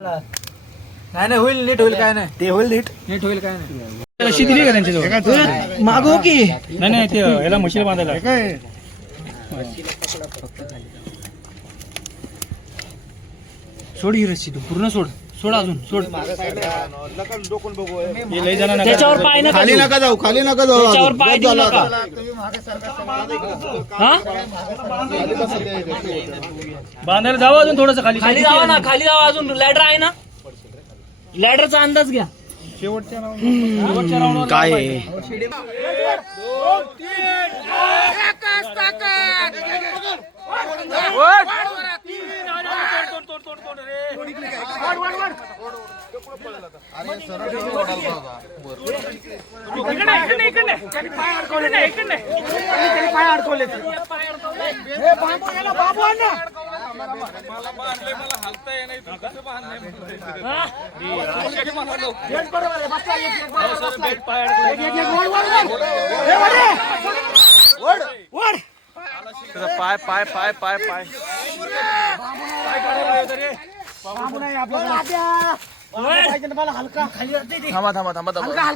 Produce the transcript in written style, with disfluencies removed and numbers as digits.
नाही नाही होईल, नीट होईल, काय नाही ते होईल नीट. नीट होईल, काय नाही. रशी दिली का त्यांच्या मागो की नाही नाही ते याला म्हशीला बांधायला सोड ही रस्सी, तू पूर्ण सोड, सोड अजून सोड. हे लय जण त्याच्यावर पाय नका खाली देऊ. नका जाऊ, खाली नका जाऊ. त्याच्यावर पाय देऊ नका. हा? बांधायला जावं अजून थोडस खाली खाली जावा ना, खाली जावा. अजून लॅडर आहे ना, लॅडरचा अंदाज घ्या. काय आहे? पाय पाय पाय पाय पाय थांबा थांबा थांबा थांबा.